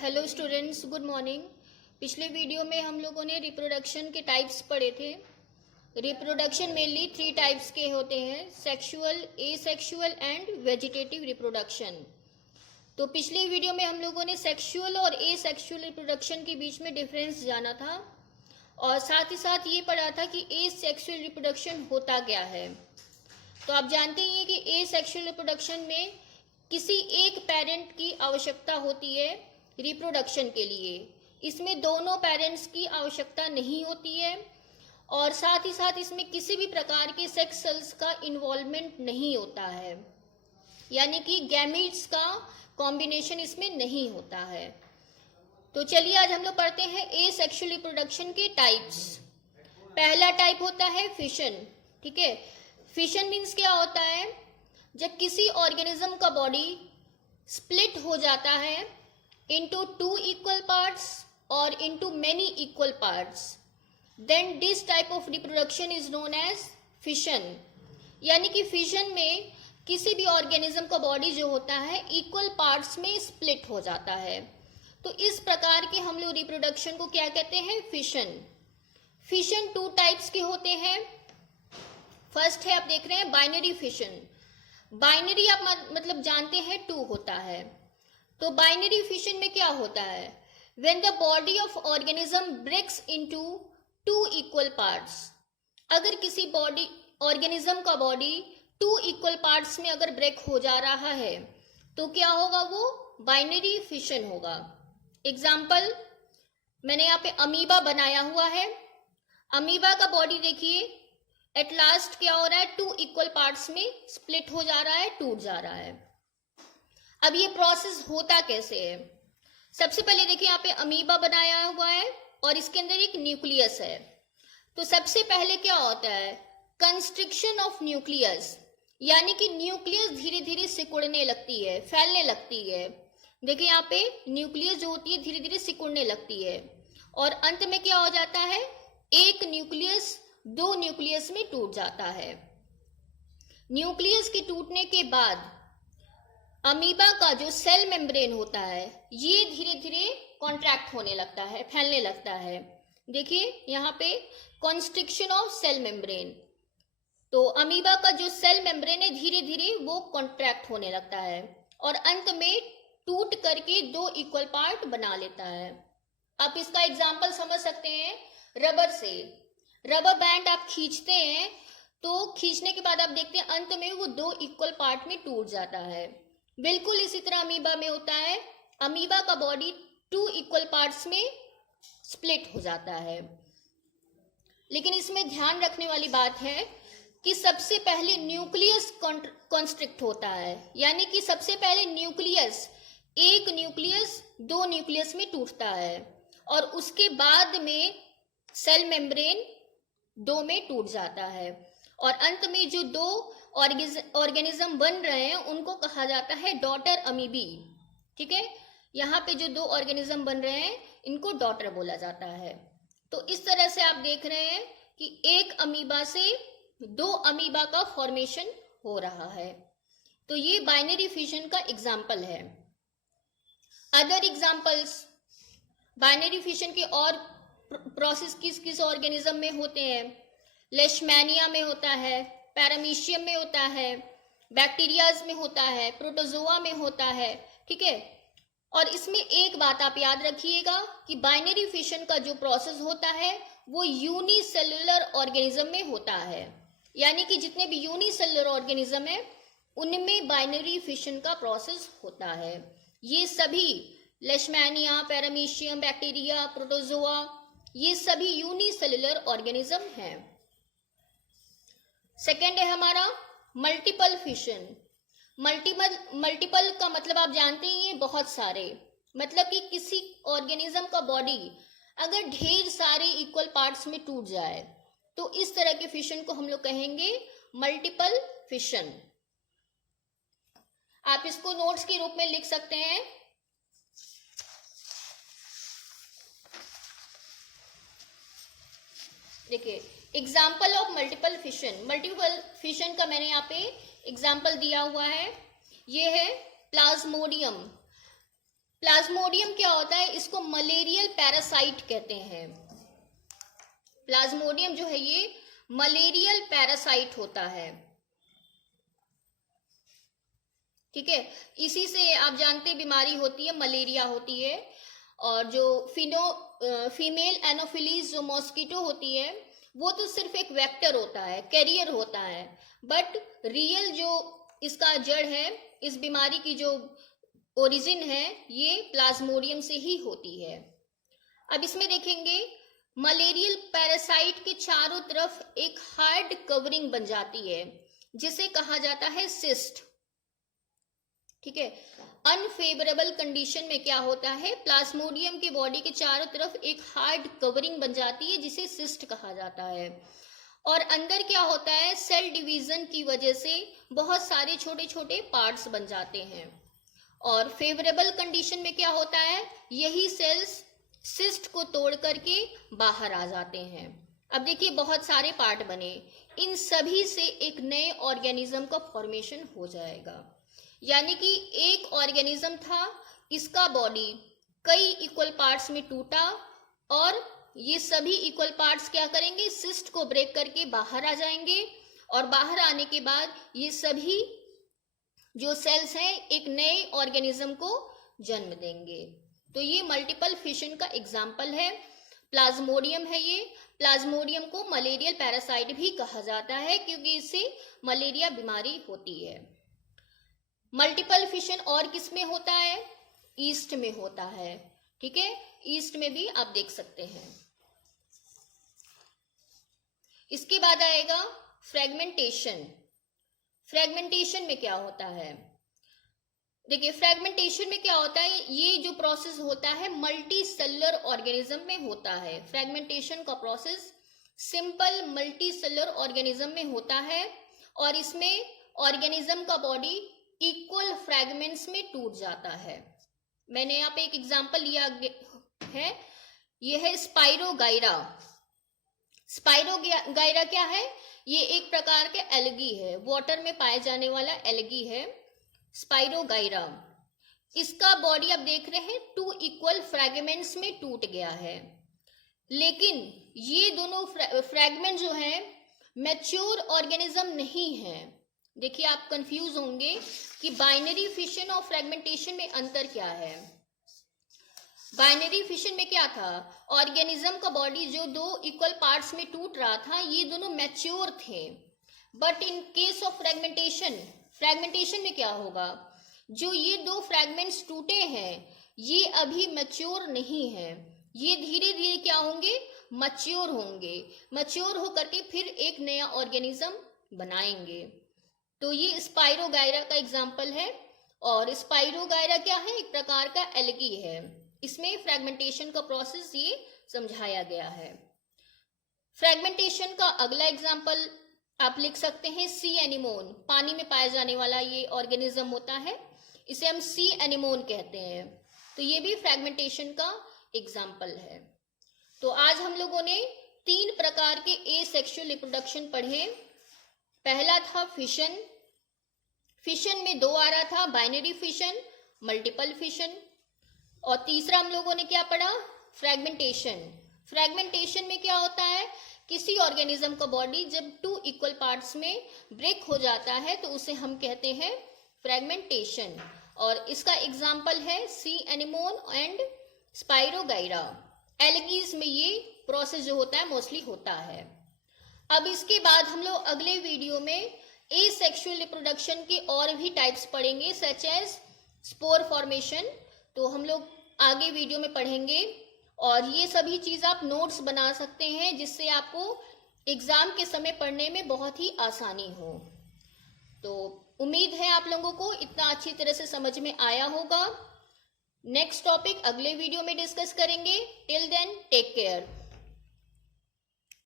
Hello students, good morning. पिछले video में हम लोगों ने रिप्रोडक्शन के टाइप्स पढ़े थे। रिप्रोडक्शन मेनली 3 टाइप्स के होते हैं, sexual, asexual and vegetative reproduction. तो पिछले वीडियो में हम लोगों ने सेक्सुअल और एसेक्सुअल रिप्रोडक्शन के बीच में डिफरेंस जाना था और साथ ही साथ ये पढ़ा था कि एसेक्सुअल रिप्रोडक्शन होता क्या है। तो आप जानते ही हैं कि एसेक्सुअल रिप्रोडक्शन में किसी एक पेरेंट की आवश्यकता होती है रिप्रोडक्शन के लिए। इसमें दोनों पेरेंट्स की आवश्यकता नहीं होती है और साथ ही साथ इसमें किसी भी प्रकार के सेक्स सेल्स का इन्वॉल्वमेंट नहीं होता है, यानी कि गैमीट्स का कॉम्बिनेशन इसमें नहीं होता है। तो चलिए आज हम लोग पढ़ते हैं एसेक्सुअल रिप्रोडक्शन के टाइप्स। पहला टाइप होता है फिशन। ठीक है, फिशन मीन्स क्या होता है? जब किसी ऑर्गेनिज्म का बॉडी स्प्लिट हो जाता है into 2 equal parts or into many equal parts, then this type of reproduction is known as fission। यानी कि फिशन में किसी भी ऑर्गेनिज्म का बॉडी जो होता है इक्वल पार्ट्स में स्प्लिट हो जाता है। तो इस प्रकार के हम लोग रिप्रोडक्शन को क्या कहते हैं? फिशन। फिशन 2 टाइप्स के होते हैं। फर्स्ट है, आप देख रहे हैं बाइनरी फिशन। बाइनरी आप मतलब जानते हैं 2 होता है। तो बाइनरी फिशन में क्या होता है? When the body of organism breaks into 2 equal parts। अगर किसी बॉडी ऑर्गेनिज्म का बॉडी 2 इक्वल पार्ट्स में अगर ब्रेक हो जा रहा है तो क्या होगा? वो बाइनरी फिशन होगा। एग्जाम्पल, मैंने यहाँ पे अमीबा बनाया हुआ है। अमीबा का बॉडी देखिए, एट लास्ट क्या हो रहा है? 2 इक्वल पार्ट्स में स्प्लिट हो जा रहा है, टूट जा रहा है। अब ये प्रोसेस होता कैसे है? सबसे पहले देखिए, यहाँ पे अमीबा बनाया हुआ है और इसके अंदर एक न्यूक्लियस है। तो सबसे पहले क्या होता है? कंस्ट्रिक्शन ऑफ न्यूक्लियस, यानी कि न्यूक्लियस धीरे धीरे सिकुड़ने लगती है, फैलने लगती है। देखिए यहाँ पे न्यूक्लियस जो होती है धीरे धीरे सिकुड़ने लगती है और अंत में क्या हो जाता है? एक न्यूक्लियस 2 न्यूक्लियस में टूट जाता है। न्यूक्लियस के टूटने के बाद अमीबा का जो सेल मेम्ब्रेन होता है ये धीरे धीरे कॉन्ट्रैक्ट होने लगता है, फैलने लगता है। देखिए यहाँ पे कॉन्स्ट्रिक्शन ऑफ सेल मेम्ब्रेन। तो अमीबा का जो सेल मेम्ब्रेन है धीरे धीरे वो कॉन्ट्रैक्ट होने लगता है और अंत में टूट करके 2 इक्वल पार्ट बना लेता है। आप इसका एग्जाम्पल समझ सकते हैं रबर से। रबर बैंड आप खींचते हैं तो खींचने के बाद आप देखते हैं अंत में वो 2 इक्वल पार्ट में टूट जाता है। बिल्कुल इसी तरह अमीबा में होता है। अमीबा का बॉडी 2 इक्वल पार्ट्स में स्प्लिट हो जाता है। लेकिन इसमें ध्यान रखने वाली बात है कि सबसे पहले न्यूक्लियस कॉन्स्ट्रिक्ट होता है, यानी कि सबसे पहले न्यूक्लियस, एक न्यूक्लियस 2 न्यूक्लियस में टूटता है और उसके बाद में सेल मेम्ब्रेन 2 में टूट जाता है और अंत में जो 2 ऑर्गेनिज्म बन रहे हैं उनको कहा जाता है डॉटर अमीबी। ठीक है, यहाँ पे जो 2 ऑर्गेनिज्म बन रहे हैं इनको डॉटर बोला जाता है। तो इस तरह से आप देख रहे हैं कि एक अमीबा से 2 अमीबा का फॉर्मेशन हो रहा है। तो ये बाइनरी फिशन का एग्जाम्पल है। अदर एग्जाम्पल्स बाइनरी फिशन के और प्रोसेस किस किस ऑर्गेनिज्म में होते हैं? लेशमैनिया में होता है, पैरामीशियम में होता है, बैक्टीरियाज में होता है, प्रोटोजोआ में होता है। ठीक है, और इसमें एक बात आप याद रखिएगा कि बाइनरी फिशन का जो प्रोसेस होता है वो यूनिसेलुलर ऑर्गेनिज्म में होता है, यानी कि जितने भी यूनिसेलुलर ऑर्गेनिज्म है उनमें बाइनरी फिशन का प्रोसेस होता है। ये सभी लेशमैनिया, पैरामीशियम, बैक्टीरिया, प्रोटोजोआ, ये सभी यूनिसेलुलर ऑर्गेनिज्म हैं। सेकेंड है हमारा मल्टीपल फिशन। मल्टीपल का मतलब आप जानते ही हैं बहुत सारे, मतलब कि किसी ऑर्गेनिज्म का बॉडी अगर ढेर सारे इक्वल पार्ट्स में टूट जाए तो इस तरह के फिशन को हम लोग कहेंगे मल्टीपल फिशन। आप इसको नोट्स के रूप में लिख सकते हैं। देखिए, example of multiple fission. Multiple fission का मैंने यहाँ पे एग्जाम्पल दिया हुआ है। ये है प्लाज्मोडियम। प्लाज्मोडियम क्या होता है, इसको मलेरियल पैरासाइट कहते हैं। प्लाज्मोडियम जो है ये मलेरियल पैरासाइट होता है, ठीक है। इसी से आप जानते बीमारी होती है, मलेरिया होती है। और जो फीमेल एनोफिलीज जो मॉस्किटो होती है वो तो सिर्फ एक वेक्टर होता है, कैरियर होता है, बट रियल जो इसका जड़ है, इस बीमारी की जो ओरिजिन है, ये प्लाज्मोडियम से ही होती है। अब इसमें देखेंगे मलेरियल पैरासाइट के चारों तरफ एक हार्ड कवरिंग बन जाती है जिसे कहा जाता है सिस्ट, ठीक है। अनफेवरेबल कंडीशन में क्या होता है, प्लाज्मोडियम के बॉडी के चारों तरफ एक हार्ड कवरिंग बन जाती है जिसे सिस्ट कहा जाता है। और अंदर क्या होता है, सेल डिवीजन की वजह से बहुत सारे छोटे छोटे पार्ट्स बन जाते हैं। और फेवरेबल कंडीशन में क्या होता है, यही सेल्स सिस्ट को तोड़ करके बाहर आ जाते हैं। अब देखिए बहुत सारे पार्ट बने, इन सभी से एक नए ऑर्गेनिज्म का फॉर्मेशन हो जाएगा। यानी कि एक ऑर्गेनिज्म था, इसका बॉडी कई इक्वल पार्ट्स में टूटा और ये सभी इक्वल पार्ट्स क्या करेंगे, सिस्ट को ब्रेक करके बाहर आ जाएंगे। और बाहर आने के बाद ये सभी जो सेल्स हैं एक नए ऑर्गेनिज्म को जन्म देंगे। तो ये मल्टीपल फिशन का एग्जाम्पल है, प्लाज्मोडियम है ये। प्लाज्मोडियम को मलेरियल पैरासाइट भी कहा जाता है क्योंकि इससे मलेरिया बीमारी होती है। मल्टीपल फिशन और किस में होता है, ईस्ट में होता है, ठीक है। ईस्ट में भी आप देख सकते हैं। इसके बाद आएगा फ्रेगमेंटेशन। फ्रेगमेंटेशन में क्या होता है, देखिए फ्रेगमेंटेशन में क्या होता है, ये जो प्रोसेस होता है मल्टी सेलुलर ऑर्गेनिज्म में होता है। फ्रेगमेंटेशन का process simple multi cellular organism में होता है और इसमें ऑर्गेनिज्म का बॉडी इक्वल फ्रैगमेंट्स में टूट जाता है। मैंने यहाँ पे एक एग्जांपल लिया है, यह है स्पाइरोगाइरा। स्पाइरोगाइरा क्या है, ये एक प्रकार के एल्गी है, वाटर में पाए जाने वाला एल्गी है स्पाइरोगाइरा। इसका बॉडी आप देख रहे हैं 2 इक्वल फ्रैगमेंट्स में टूट गया है, लेकिन ये दोनों फ्रैगमेंट जो है मैच्योर ऑर्गेनिज्म नहीं है। देखिए आप कंफ्यूज होंगे कि बाइनरी फिशन और फ्रेगमेंटेशन में अंतर क्या है। बाइनरी फिशन में क्या था, ऑर्गेनिज्म का बॉडी जो 2 इक्वल पार्ट्स में टूट रहा था ये दोनों मैच्योर थे। But in case of fragmentation में क्या होगा, जो ये 2 फ्रैगमेंट्स टूटे हैं ये अभी मैच्योर नहीं है, ये धीरे धीरे क्या होंगे, मैच्योर होंगे। मैच्योर होकर के फिर एक नया ऑर्गेनिज्म बनाएंगे। तो ये स्पाइरोगाइरा का एग्जाम्पल है। और स्पाइरोगाइरा क्या है, एक प्रकार का एल्गी है। इसमें फ्रेगमेंटेशन का प्रोसेस ये समझाया गया है। फ्रेगमेंटेशन का अगला एग्जाम्पल आप लिख सकते हैं सी एनिमोन। पानी में पाया जाने वाला ये ऑर्गेनिज्म होता है, इसे हम सी एनिमोन कहते हैं। तो ये भी फ्रेगमेंटेशन का एग्जाम्पल है। तो आज हम लोगों ने 3 प्रकार के एसेक्सुअल रिप्रोडक्शन पढ़े। पहला था फिशन, फिशन में 2 आ रहा था, बाइनरी फिशन, मल्टीपल फिशन। और तीसरा हम लोगों ने क्या पढ़ा, फ्रेगमेंटेशन। फ्रेगमेंटेशन में क्या होता है, किसी ऑर्गेनिज्म का बॉडी जब 2 इक्वल पार्ट्स में ब्रेक हो जाता है तो उसे हम कहते हैं फ्रेगमेंटेशन। और इसका एग्जाम्पल है सी एनिमोन एंड स्पाइरोगाइरा। एल्गीज में ये प्रोसेस जो होता है मोस्टली होता है। अब इसके बाद हम लोग अगले वीडियो में एसेक्सुअल रिप्रोडक्शन के और भी टाइप्स पढ़ेंगे, सच एज स्पोर फॉर्मेशन। तो हम लोग आगे वीडियो में पढ़ेंगे और ये सभी चीज आप नोट्स बना सकते हैं जिससे आपको एग्जाम के समय पढ़ने में बहुत ही आसानी हो। तो उम्मीद है आप लोगों को इतना अच्छी तरह से समझ में आया होगा। नेक्स्ट टॉपिक अगले वीडियो में डिस्कस करेंगे। Till then take care.